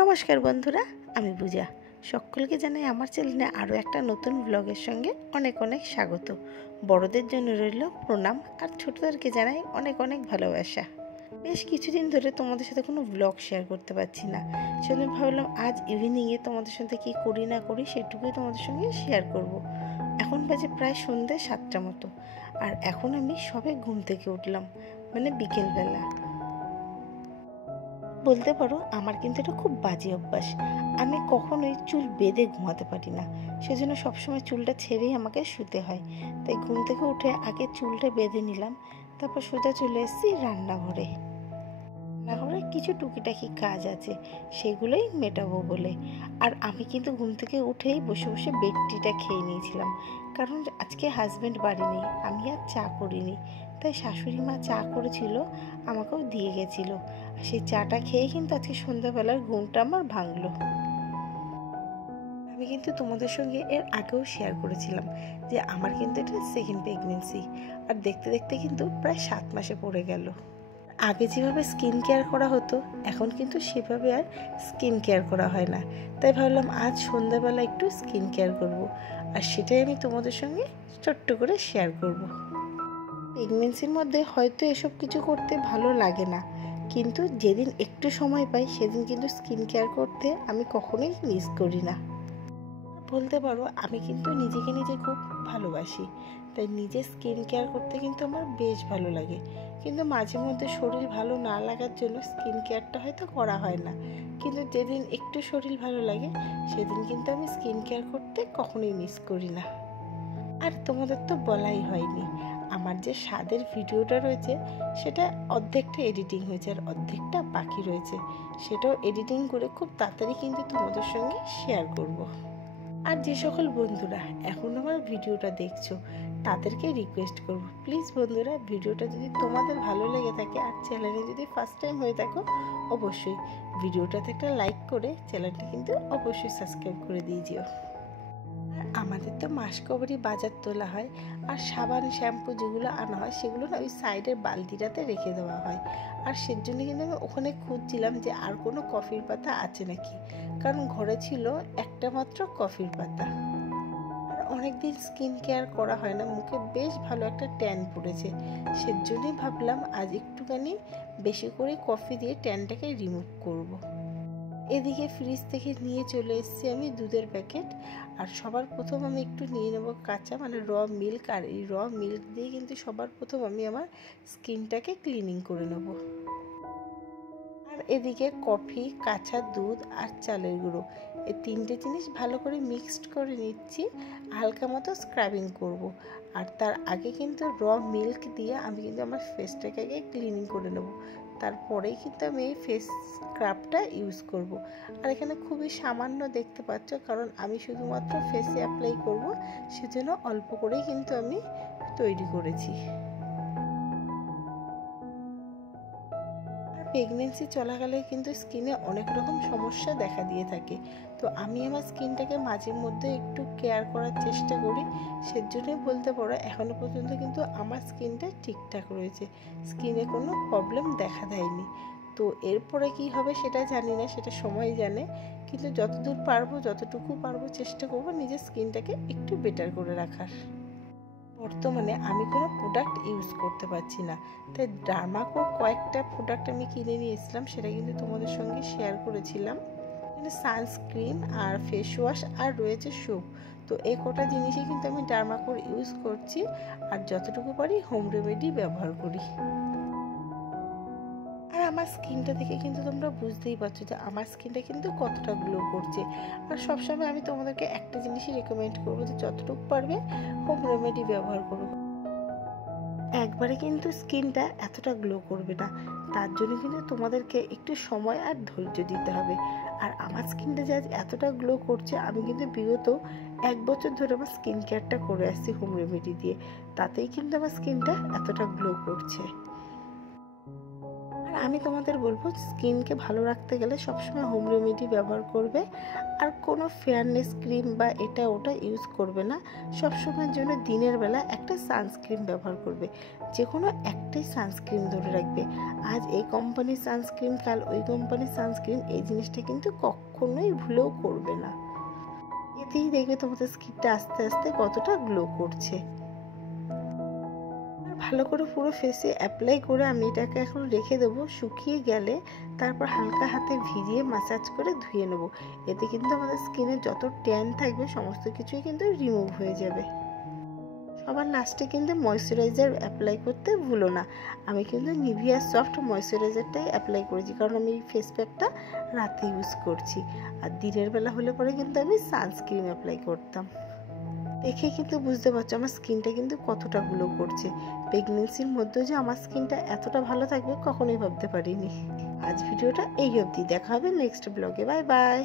নমস্কার বন্ধুরা, আমি পূজা। সকলকে জানাই আমার চ্যানেলে আরও একটা নতুন ব্লগের সঙ্গে অনেক অনেক স্বাগত। বড়দের জন্য রইল প্রণাম, আর ছোটদেরকে জানাই অনেক অনেক ভালোবাসা। বেশ কিছুদিন ধরে তোমাদের সাথে কোনো ব্লগ শেয়ার করতে পারছি না, সেজন্য ভাবলাম আজ ইভিনিংয়ে তোমাদের সাথে কি করি না করি সেটুকুই তোমাদের সঙ্গে শেয়ার করব। এখন বাজে প্রায় সন্ধ্যে 7টা মতো, আর এখন আমি সবে ঘুম থেকে উঠলাম, মানে বিকেলবেলা। বলতে পারো আমার কিন্তু এটা খুব বাজে অভ্যাস। আমি কখনোই চুল বেঁধে ঘুমাতে পারি না, সেজন্য সবসময় চুলটা ছেড়েই আমাকে শুতে হয়। তাই ঘুম থেকে উঠে আগে চুলটা বেঁধে নিলাম, তারপর সোজা চলে এসেছি রান্নাঘরে। রান্নাঘরে কিছু টুকিটাকি কাজ আছে, সেগুলোই মেটাবো বলে। আর আমি কিন্তু ঘুম থেকে উঠেই বসে বসে বেড টিটা খেয়ে নিয়েছিলাম, কারণ আজকে হাজব্যান্ড বাড়ি নেই, আমি আর চা করিনি। তাই শাশুড়ি মা চা করেছিল, আমাকেও দিয়ে গেছিলো। সেই চাটা খেয়ে কিন্তু আজকে সন্ধ্যাবেলার ঘুমটা আমার ভাঙলো। আমি কিন্তু তোমাদের সঙ্গে এর আগেও শেয়ার করেছিলাম যে আমার কিন্তু এটা সেকেন্ড প্রেগনেন্সি, আর দেখতে দেখতে কিন্তু প্রায় 7 মাসে পড়ে গেল। আগে যেভাবে স্কিন কেয়ার করা হতো, এখন কিন্তু সেভাবে আর স্কিন কেয়ার করা হয় না। তাই ভাবলাম আজ সন্ধ্যাবেলা একটু স্কিন কেয়ার করব, আর সেটাই আমি তোমাদের সঙ্গে ছোট্ট করে শেয়ার করব। প্রেগনেন্সির মধ্যে হয়তো এসব কিছু করতে ভালো লাগে না, কিন্তু যেদিন একটু সময় পাই সেদিন কিন্তু স্কিন কেয়ার করতে আমি কখনোই মিস করি না। বলতে পারো আমি কিন্তু নিজেকে নিজে খুব ভালোবাসি, তাই নিজে স্কিন কেয়ার করতে কিন্তু আমার বেশ ভালো লাগে। কিন্তু মাঝে মধ্যে শরীর ভালো না লাগার জন্য স্কিন কেয়ারটা হয়তো করা হয় না, কিন্তু যেদিন একটু শরীর ভালো লাগে সেদিন কিন্তু আমি স্কিন কেয়ার করতে কখনোই মিস করি না। আর তোমাদের তো বলাই হয়নি, আমার যে স্বাদের ভিডিওটা রয়েছে সেটা অর্ধেকটা এডিটিং হয়েছে আর অর্ধেকটা বাকি রয়েছে। সেটাও এডিটিং করে খুব তাড়াতাড়ি কিন্তু তোমাদের সঙ্গে শেয়ার করব। আর যে সকল বন্ধুরা এখন আমার ভিডিওটা দেখছো তাদেরকে রিকোয়েস্ট করব, প্লিজ বন্ধুরা ভিডিওটা যদি তোমাদের ভালো লেগে থাকে আর চ্যানেলে যদি ফার্স্ট টাইম হয়ে থাকো, অবশ্যই ভিডিওটাতে একটা লাইক করে চ্যানেলটা কিন্তু অবশ্যই সাবস্ক্রাইব করে দিয়ে যেও। আমাদের তো মাসকবরি বাজার তোলা হয়, আর সাবান শ্যাম্পু যেগুলো আনা হয় সেগুলো না ওই সাইডের বালতিটাতে রেখে দেওয়া হয়। আর সেজন্য কিন্তু আমি ওখানে খুঁজছিলাম যে আর কোনো কফির পাতা আছে নাকি, কারণ ঘরে ছিল একটা মাত্র কফির পাতা। আর অনেকদিন স্কিন কেয়ার করা হয় না, মুখে বেশ ভালো একটা ট্যান পড়েছে, সেজন্যই ভাবলাম আজ একটুখানি বেশি করে কফি দিয়ে ট্যানটাকে রিমুভ করব। এদিকে ফ্রিজ থেকে নিয়ে চলে এসেছি আমি দুধের প্যাকেট, আর সবার প্রথম আমি একটু নিয়ে নেব কাঁচা মানে র মিল্ক। আর এই র মিল্ক দিয়ে কিন্তু সবার প্রথম আমি আমার স্কিনটাকে ক্লিনিং করে নেব। আর এদিকে কফি, কাঁচা দুধ আর চালের গুঁড়ো, এই তিনটে জিনিস ভালো করে মিক্সড করে নিচ্ছি, হালকা মতো স্ক্রাবিং করব। আর তার আগে কিন্তু র মিল্ক দিয়ে আমি কিন্তু আমার ফেসটাকে আগে ক্লিনিং করে নেব, তারপরেই কিন্তু আমি এই ফেস স্ক্রাবটা ইউজ করব। আর এখানে খুবই সামান্য দেখতে পাচ্ছ, কারণ আমি শুধুমাত্র ফেসে অ্যাপ্লাই করব, সেজন্য অল্প করেই কিন্তু আমি তৈরি করেছি। প্রেগনেন্সি চলাকালে কিন্তু স্কিনে অনেক রকম সমস্যা দেখা দিয়ে থাকে, তো আমি আমার স্কিনটাকে মাঝে মধ্যে একটু কেয়ার করার চেষ্টা করি। সেজন্যই বলতে পারো এখনও পর্যন্ত কিন্তু আমার স্কিনটা ঠিকঠাক রয়েছে, স্কিনে কোনো প্রবলেম দেখা দেয়নি। তো এরপরে কি হবে সেটা জানি না, সেটা সময় জানে, কিন্তু যতদূর পারবো যতটুকু পারবো চেষ্টা করবো নিজের স্কিনটাকে একটু বেটার করে রাখার। বর্তমানে আমি কোনো প্রোডাক্ট ইউজ করতে পারছি না, তাই ডার্মাকোর কয়েকটা প্রোডাক্ট আমি কিনে নিয়ে এসেছিলাম, সেটা কিন্তু তোমাদের সঙ্গে শেয়ার করেছিলাম। এখানে সানস্ক্রিন আর ফেস ওয়াশ আর রয়েছে সোপ, তো এই কটা জিনিসই কিন্তু আমি ডার্মাকোর ইউজ করছি, আর যতটুকু পারি হোম রেমেডি ব্যবহার করি। আর আমার স্কিনটা দেখে কিন্তু তোমরা বুঝতেই পারছো যে আমার স্কিনটা কিন্তু কতটা গ্লো করছে। আর সবসময় আমি তোমাদেরকে একটা জিনিসই রেকমেন্ড করবো যে যতটুকু পারবে হোম রেমেডি ব্যবহার করো। একবারে কিন্তু স্কিনটা এতটা গ্লো করবে না, তার জন্য কিন্তু তোমাদেরকে একটু সময় আর ধৈর্য দিতে হবে। আর আমার স্কিনটা যে আজ এতটা গ্লো করছে, আমি কিন্তু বিগত 1 বছর ধরে আমার স্কিন কেয়ারটা করে আসছি হোম রেমেডি দিয়ে, তাতেই কিন্তু আমার স্কিনটা এতটা গ্লো করছে। আর আমি তোমাদের বলবো স্কিনকে ভালো রাখতে গেলে সবসময় হোম রেমেডি ব্যবহার করবে, আর কোনো ফেয়ারনেস ক্রিম বা এটা ওটা ইউজ করবে না। সবসময়ের জন্য দিনের বেলা একটা সানস্ক্রিন ব্যবহার করবে, যে কোনো একটাই সানস্ক্রিন ধরে রাখবে। আজ এই কোম্পানির সানস্ক্রিন, কাল ওই কোম্পানির সানস্ক্রিন, এই জিনিসটা কিন্তু কখনোই ভুলেও করবে না। এতেই দেখবে তোমাদের স্কিনটা আস্তে আস্তে কতটা গ্লো করছে। ভালো করে পুরো ফেসে অ্যাপ্লাই করে আমি এটাকে এখন রেখে দেবো। শুকিয়ে গেলে তারপর হালকা হাতে ভিজিয়ে ম্যাসাজ করে ধুয়ে নেব। এতে কিন্তু আমাদের স্কিনে যত ট্যান থাকবে সমস্ত কিছুই কিন্তু রিমুভ হয়ে যাবে। সবার লাস্টে কিন্তু ময়শ্চারাইজার অ্যাপ্লাই করতে ভুলো না। আমি কিন্তু নিভিয়া সফট ময়শ্চারাইজারটাই অ্যাপ্লাই করেছি, কারণ আমি এই ফেস প্যাকটা রাতে ইউজ করছি। আর দিনের বেলা হলে পরে কিন্তু আমি সানস্ক্রিন অ্যাপ্লাই করতাম। দেখে কিন্তু বুঝতে পারছো আমার স্কিনটা কিন্তু কতটা গ্লো করছে। প্রেগনেন্সির মধ্যেও যে আমার স্কিনটা এতটা ভালো থাকবে কখনোই ভাবতে পারিনি। আজ ভিডিওটা এই অবধি, দেখা হবে নেক্সট ব্লগে। Bye bye.